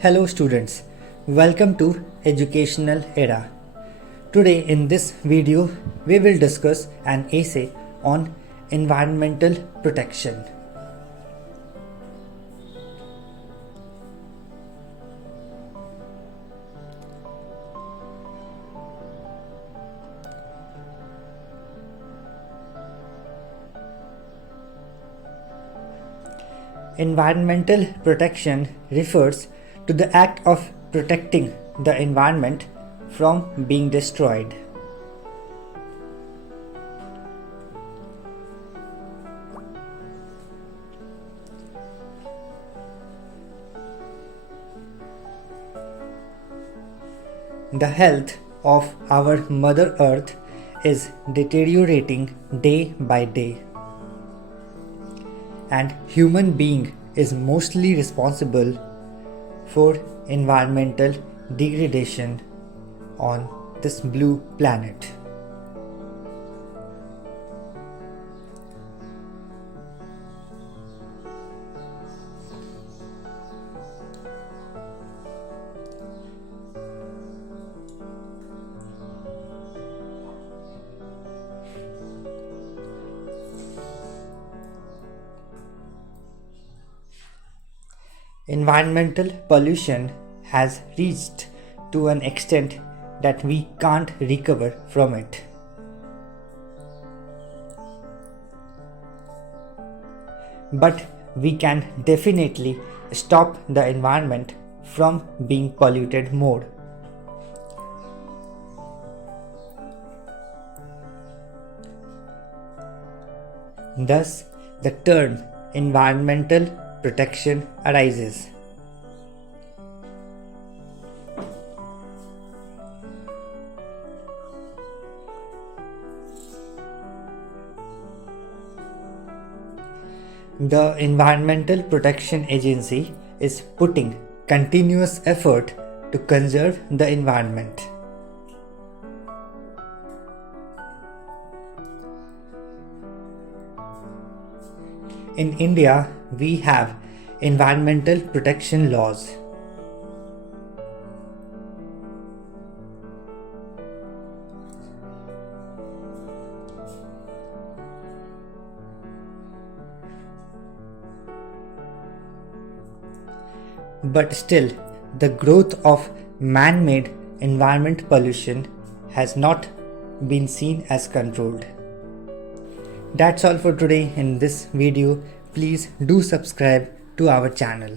Hello students, welcome to Educational Era. Today in this video we will discuss an essay on environmental protection. Environmental protection refers to the act of protecting the environment from being destroyed. The health of our Mother Earth is deteriorating day by day, and human being is mostly responsible for environmental degradation on this blue planet. Environmental pollution has reached to an extent that we can't recover from it. But we can definitely stop the environment from being polluted more. Thus, the term environmental protection arises. The Environmental Protection Agency is putting continuous effort to conserve the environment. In India, we have environmental protection laws. But still, the growth of man-made environment pollution has not been seen as controlled. That's all for today in this video. Please do subscribe to our channel.